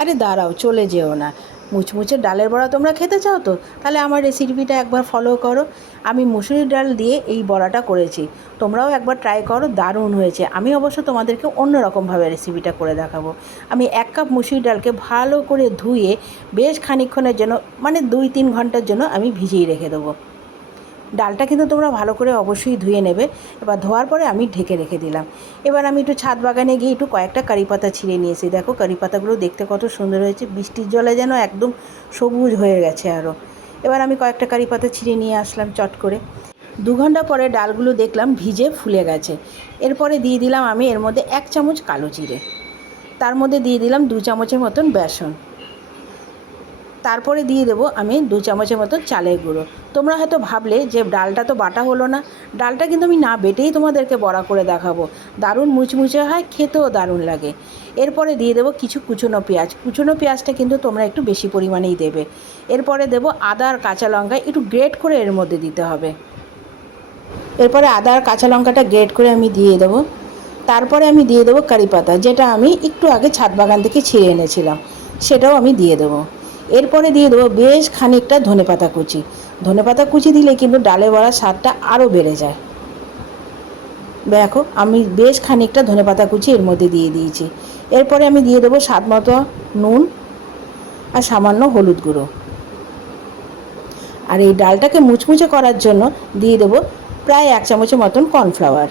আরে দাঁড়াও, চলে যেও না। মুচমুচে ডালের বড়া তোমরা খেতে চাও তো? তাহলে আমার রেসিপিটা একবার ফলো করো। আমি মুসুরির ডাল দিয়ে এই বড়াটা করেছি, তোমরাও একবার ট্রাই করো, দারুণ হয়েছে। আমি অবশ্য তোমাদেরকে অন্য রকমভাবে রেসিপিটা করে দেখাবো। আমি 1 কাপ মুসুরির ডালকে ভালো করে ধুয়ে বেশ খানিকক্ষণের জন্য, মানে 2-3 ঘন্টার জন্য আমি ভিজিয়ে রেখে দেবো। ডালটা কিন্তু তোমরা ভালো করে অবশ্যই ধুয়ে নেবে। এবার ধোয়ার পরে আমি ঢেকে রেখে দিলাম। এবার আমি একটু ছাদ বাগানে গিয়ে একটু কয়েকটা কারি পাতা ছিঁড়ে নিয়েছি। দেখো কারি পাতাগুলো দেখতে কত সুন্দর হয়েছে, বৃষ্টির জলে যেন একদম সবুজ হয়ে গেছে আরও। এবার আমি কয়েকটা কারি পাতা ছিঁড়ে নিয়ে আসলাম চট করে। 2 ঘন্টা পরে ডালগুলো দেখলাম ভিজে ফুলে গেছে। এরপরে দিয়ে দিলাম আমি এর মধ্যে 1 চামচ কালো জিরে, তার মধ্যে দিয়ে দিলাম 2 চামচের মতন বেসন, তারপরে দিয়ে দেবো আমি 2 চামচের মতো চালের গুঁড়ো। তোমরা হয়তো ভাবলে যে ডালটা তো বাটা হলো না। ডালটা কিন্তু আমি না বেটেই তোমাদেরকে বড়া করে দেখাবো। দারুণ মুচমুচে হয়, খেতেও দারুণ লাগে। এরপরে দিয়ে দেবো কিছু কুচনো পেঁয়াজ। কুচনো পেঁয়াজটা কিন্তু তোমরা একটু বেশি পরিমাণেই দেবে। এরপরে দেবো আদা আর কাঁচা লঙ্কা একটু গ্রেট করে এর মধ্যে দিতে হবে। এরপরে আদা আর কাঁচা লঙ্কাটা গ্রেট করে আমি দিয়ে দেবো। তারপরে আমি দিয়ে দেবো কারি পাতা, যেটা আমি একটু আগে ছাদ বাগান থেকে ছিঁড়ে এনেছিলাম, সেটাও আমি দিয়ে দেবো। এরপরে দিয়ে দেবো বেশ খানিকটা ধনেপাতা কুচি। ধনেপাতা কুচি দিলে কিন্তু ডালে বড়ার স্বাদটা আরও বেড়ে যায়। দেখো আমি বেশ খানিকটা ধনেপাতা কুচি এর মধ্যে দিয়ে দিয়েছি। এরপরে আমি দিয়ে দেবো স্বাদ মতো নুন আর সামান্য হলুদ গুঁড়ো। আর এই ডালটাকে মুচমুচে করার জন্য দিয়ে দেবো প্রায় 1 চামচের মতন কর্নফ্লাওয়ার।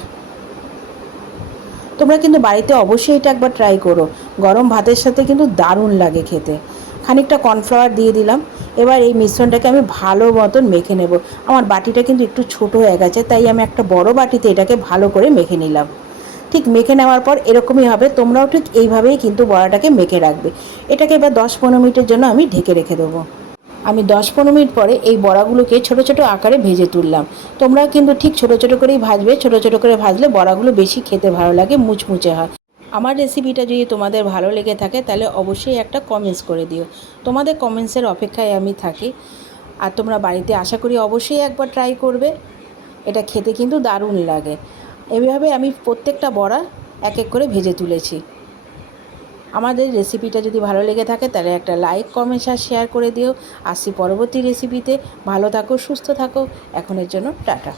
তোমরা কিন্তু বাড়িতে অবশ্যই এটা একবার ট্রাই করো, গরম ভাতের সাথে কিন্তু দারুণ লাগে খেতে। খানিকটা কর্নফ্লাওয়ার দিয়ে দিলাম। এবার এই মিশ্রণটাকে আমি ভালো মতন মেখে নেব। আমার বাটিটা কিন্তু একটু ছোট হয়ে গেছে, তাই আমি একটা বড় বাটিতে এটাকে ভালো করে মেখে নিলাম। ঠিক মেখে নেওয়ার পর এরকমই হবে, তোমরাও ঠিক এইভাবেই কিন্তু বড়াটাকে মেখে রাখবে। এটাকে এবার 10-15 মিনিটের জন্য আমি ঢেকে রেখে দেবো। আমি 10-15 মিনিট পরে এই বড়াগুলোকে ছোট ছোট আকারে ভেজে তুললাম। তোমরাও কিন্তু ঠিক ছোট ছোট করেই ভাজবে। ছোট ছোট করে ভাজলে বড়াগুলো বেশি খেতে ভালো লাগে, মুচমুচে হয়। আমার রেসিপিটা যদি তোমাদের ভালো লেগে থাকে তাহলে অবশ্যই একটা কমেন্টস করে দিও। তোমাদের কমেন্টসের অপেক্ষায় আমি থাকি। আর তোমরা বাড়িতে আশা করি অবশ্যই একবার ট্রাই করবে। এটা খেতে কিন্তু দারুণ লাগে। এইভাবে আমি প্রত্যেকটা বড়া এক এক করে ভেজে তুলেছি। আমাদের রেসিপিটা যদি ভালো লেগে থাকে তাহলে একটা লাইক, কমেন্ট আর শেয়ার করে দিও। আসছি পরবর্তী রেসিপিতে। ভালো থাকো, সুস্থ থাকো। এখনের জন্য টাটা।